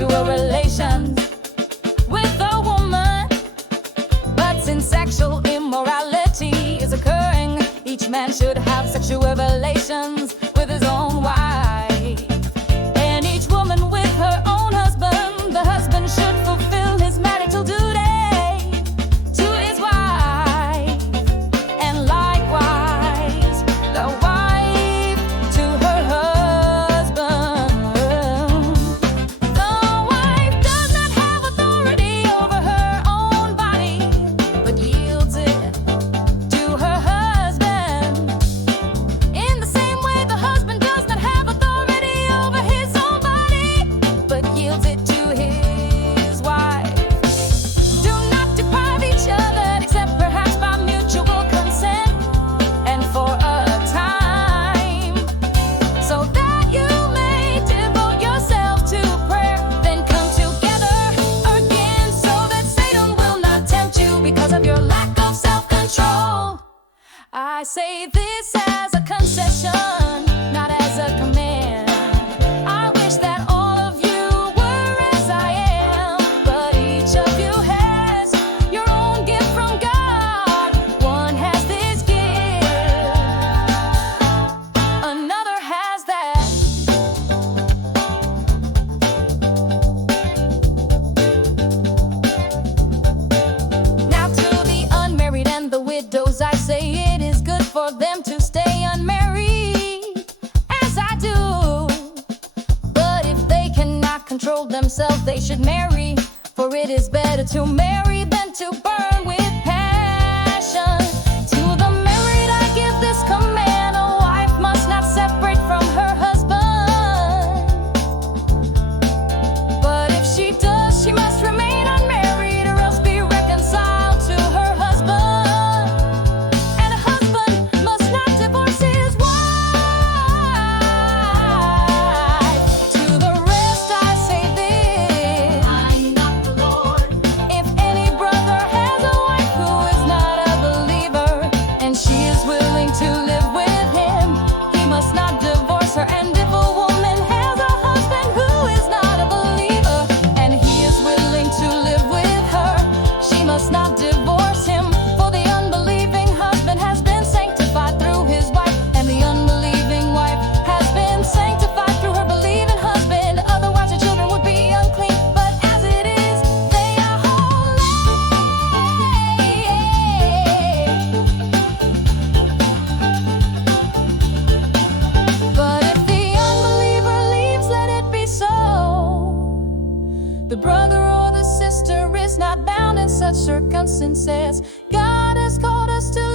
sexual relations with a woman. But since sexual immorality is occurring, each man should have sexual relations with his own wife, and each woman with her own husband. The husband should fulfill his marital duty to his wife, and likewise the wife to her husband. The wife does not have authority over her own body, but yields it to her husband. In the same way, the husband does not have authority over his own body, but yields it to his wife. Do not deprive each other, except perhaps by mutual consent, and for a time, so that you may devote yourself to prayer. Then come together again, so that Satan will not tempt you because of your lack of self-control. I say this as a concession, not as a command. I wish that all of you were as I am, but each of you has your own gift from God. One has this gift, another has that. Now to the unmarried and the widows, I say it is good for them to stay unmarried, as I do. But if they cannot control themselves, they should marry, for it is better to marry than to burn with passion. To the married I give this command: a wife must not separate from her husband. But if she does, she must remain unmarried, or else be reconciled to her husband. And a husband must not divorce his wife. To the rest I say this: I'm not the Lord. If any brother has a wife who is not a believer, and she is willing to live with him, he must not divorce her. And if a woman has a husband who is not a believer, and he is willing to live with her, she must not divorce him. For the unbelieving husband has been sanctified through his wife, and the unbelieving wife has been sanctified through her believing husband. Otherwise, her children would be unclean, but as it is, they are holy. But if the unbeliever leaves, let it be so. The brother or the sister is not bound in such circumstances. God has called us to